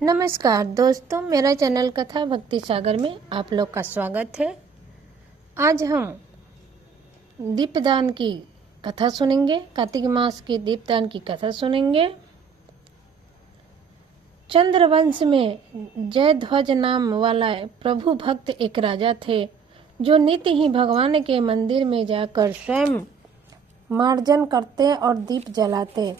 नमस्कार दोस्तों, मेरा चैनल कथा भक्ति सागर में आप लोग का स्वागत है। आज हम दीपदान की कथा सुनेंगे। कार्तिक मास की दीपदान की कथा सुनेंगे। चंद्रवंश में जयध्वज नाम वाला प्रभु भक्त एक राजा थे, जो नित्य ही भगवान के मंदिर में जाकर स्वयं मार्जन करते और दीप जलाते।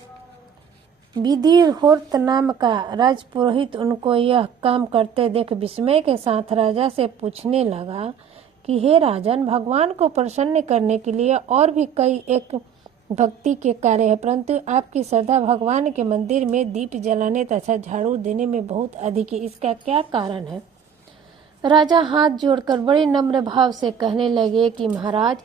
विधिहोत्र नाम का राजपुरोहित उनको यह काम करते देख विस्मय के साथ राजा से पूछने लगा कि हे राजन, भगवान को प्रसन्न करने के लिए और भी कई एक भक्ति के कार्य है, परंतु आपकी श्रद्धा भगवान के मंदिर में दीप जलाने तथा झाड़ू देने में बहुत अधिक है। इसका क्या कारण है? राजा हाथ जोड़कर बड़े नम्र भाव से कहने लगे कि महाराज,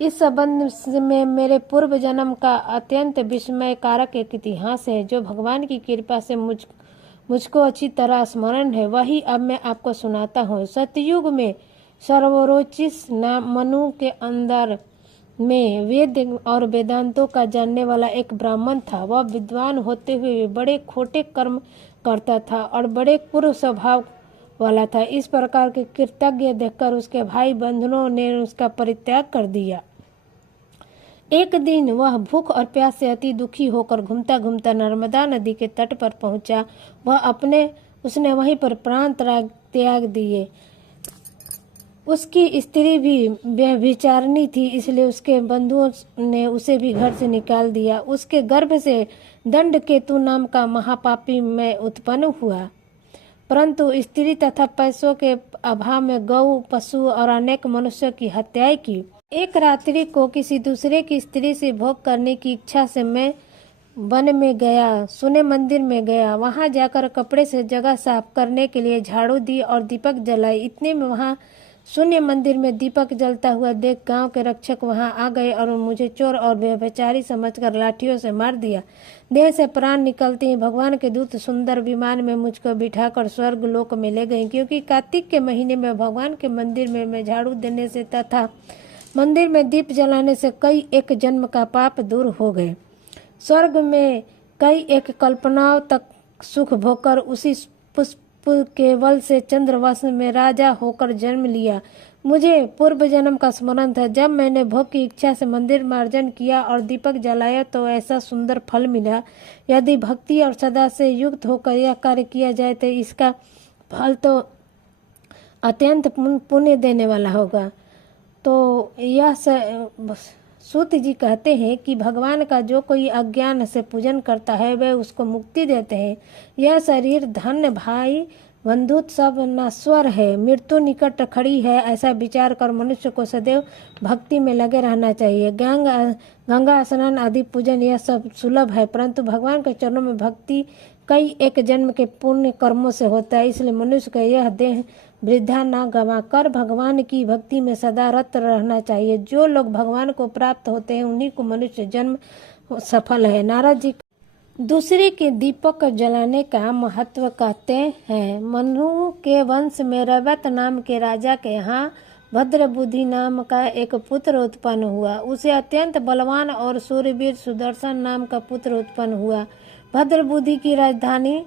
इस संबंध में मेरे पूर्व जन्म का अत्यंत विस्मयकारक एक इतिहास है, जो भगवान की कृपा से मुझको अच्छी तरह स्मरण है। वही अब मैं आपको सुनाता हूँ। सतयुग में सर्वरोचिस नाम मनु के अंदर में वेद और वेदांतों का जानने वाला एक ब्राह्मण था। वह विद्वान होते हुए बड़े खोटे कर्म करता था और बड़े क्रूर स्वभाव वाला था। इस प्रकार के कृतज्ञ देखकर उसके भाई बंधुओं ने उसका परित्याग कर दिया। एक दिन वह भूख और प्यास से अति दुखी होकर घूमता घूमता नर्मदा नदी के तट पर पहुंचा। उसने वहीं पर प्राण त्याग दिए। उसकी स्त्री भी व्यभिचारिणी थी, इसलिए उसके बंधुओं ने उसे भी घर से निकाल दिया। उसके गर्भ से दंडकेतु नाम का महापापी मैं उत्पन्न हुआ, परंतु स्त्री तथा पैसों के अभाव में गौ, पशु और अनेक मनुष्यों की हत्याएं की। एक रात्रि को किसी दूसरे की स्त्री से भोग करने की इच्छा से मैं वन में गया, सुने मंदिर में गया। वहां जाकर कपड़े से जगह साफ करने के लिए झाड़ू दी और दीपक जलाई। इतने में वहां शून्य मंदिर में दीपक जलता हुआ देख गांव के रक्षक वहां आ गए और मुझे चोर और व्यभिचारी समझकर लाठियों से मार दिया। देह से प्राण निकलते ही भगवान के दूत सुंदर विमान में मुझको बिठाकर स्वर्ग लोक में ले गए, क्योंकि कार्तिक के महीने में भगवान के मंदिर में मैं झाड़ू देने से तथा मंदिर में दीप जलाने से कई एक जन्म का पाप दूर हो गए। स्वर्ग में कई एक कल्पनाओं तक सुख भोगकर उसी पुष्प केवल से चंद्रवंश में राजा होकर जन्म लिया। मुझे पूर्व जन्म का स्मरण था। जब मैंने भोग की इच्छा से मंदिर मार्जन किया और दीपक जलाया तो ऐसा सुंदर फल मिला। यदि भक्ति और सदा से युक्त होकर यह कार्य किया जाए तो इसका फल तो अत्यंत पुण्य देने वाला होगा। तो यह सूत जी कहते हैं कि भगवान का जो कोई अज्ञान से पूजन करता है वह उसको मुक्ति देते हैं। यह शरीर, धन, भाई बंधुत्व सब नश्वर है, मृत्यु निकट खड़ी है, ऐसा विचार कर मनुष्य को सदैव भक्ति में लगे रहना चाहिए। गंगा स्नान आदि पूजन यह सब सुलभ है, परंतु भगवान के चरणों में भक्ति कई एक जन्म के पुण्य कर्मों से होता है। इसलिए मनुष्य का यह देह वृद्धा न गवा कर भगवान की भक्ति में सदा रत रहना चाहिए। जो लोग भगवान को प्राप्त होते हैं उन्हीं को मनुष्य जन्म सफल है। नारद जी दूसरे के दीपक जलाने का महत्व कहते हैं। मनु के वंश में रैवत नाम के राजा के यहाँ भद्रबुद्धि नाम का एक पुत्र उत्पन्न हुआ। उसे अत्यंत बलवान और सूरवीर सुदर्शन नाम का पुत्र उत्पन्न हुआ। भद्रबुद्धि की राजधानी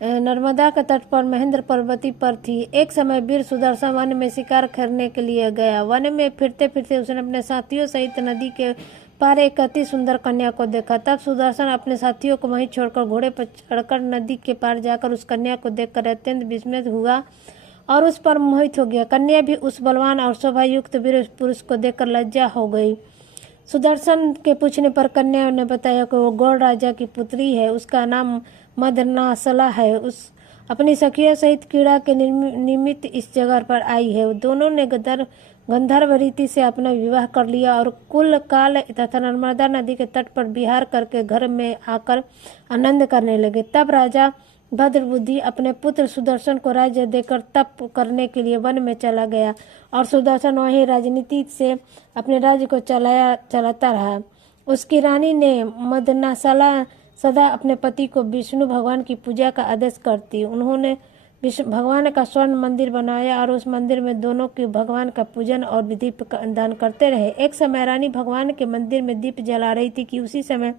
नर्मदा के तट पर महेंद्र पर्वती पर थी। एक समय वीर सुदर्शन वन में शिकार करने के लिए गया। वन में फिरते फिरते उसने अपने साथियों सहित नदी के पार एक अति सुंदर कन्या को देखा। तब सुदर्शन अपने साथियों को वहीं छोड़कर घोड़े पर चढ़कर नदी के पार जाकर उस कन्या को देखकर अत्यंत विस्मित हुआ और उस पर मोहित हो गया। कन्या भी उस बलवान और शोभायुक्त वीर पुरुष को देखकर लज्जा हो गई। सुदर्शन के पूछने पर कन्या ने बताया कि वो गौड़ राजा की पुत्री है, उसका नाम मदनासला है। उस अपनी सखियों सहित कीड़ा के निमित्त इस जगह पर आई है। दोनों ने गंधर्व रीति से अपना विवाह कर लिया और कुल काल तथा नर्मदा नदी के तट पर विहार करके घर में आकर आनंद करने लगे। तब राजा भद्रबुद्धि अपने पुत्र सुदर्शन को राज्य देकर तप करने के लिए वन में चला गया और सुदर्शन वहीं राजनीति से अपने राज्य को चलाता रहा। उसकी रानी ने मदनासला सदा अपने पति को विष्णु भगवान की पूजा का आदेश करती। उन्होंने भगवान का स्वर्ण मंदिर बनाया और उस मंदिर में दोनों की भगवान का पूजन और दीप दान करते रहे। एक समय रानी भगवान के मंदिर में दीप जला रही थी कि उसी समय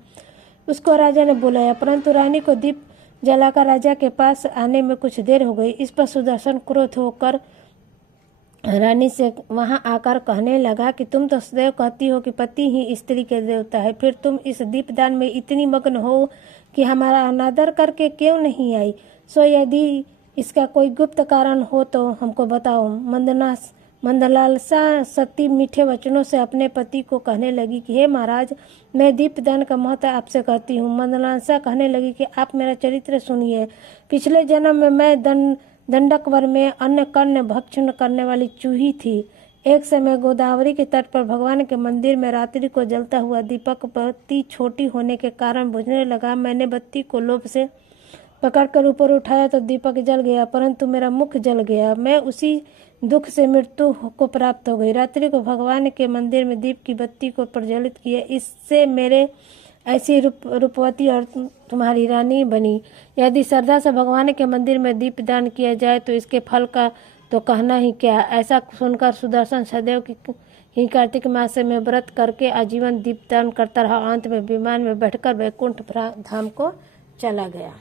उसको राजा ने बुलाया, परंतु रानी को दीप जलाकर राजा के पास आने में कुछ देर हो गई। इस पर सुदर्शन क्रोध होकर रानी से वहां आकर कहने लगा कि तुम तो सदैव कहती हो कि पति ही स्त्री के देवता है, फिर तुम इस दीपदान में इतनी मग्न हो कि हमारा अनादर करके क्यों नहीं आई? सो यदि इसका कोई गुप्त कारण हो तो हमको बताओ। मंदलालसा सती मीठे वचनों से अपने पति को कहने लगी कि हे महाराज, मैं दीपदान का महत्व आपसे कहती हूँ। मंदलालसा कहने लगी कि आप मेरा चरित्र सुनिए। पिछले जन्म में मैं दंडकवर में अन्न कर्ण भक्षण करने वाली चूही थी। एक समय गोदावरी के तट पर भगवान के मंदिर में रात्रि को जलता हुआ दीपक बत्ती छोटी होने के कारण बुझने लगा। मैंने बत्ती को लोभ से पकड़कर ऊपर उठाया तो दीपक जल गया, परंतु मेरा मुख जल गया। मैं उसी दुख से मृत्यु को प्राप्त हो गई। रात्रि को भगवान के मंदिर में दीप की बत्ती को प्रज्वलित किया, इससे मेरे ऐसी रूपवती और तुम्हारी रानी बनी। यदि श्रद्धा से भगवान के मंदिर में दीपदान किया जाए तो इसके फल का तो कहना ही क्या। ऐसा सुनकर सुदर्शन सदैव ही कार्तिक मास में व्रत करके आजीवन दीपदान करता रहा। अंत में विमान में बैठकर वैकुंठ धाम को चला गया।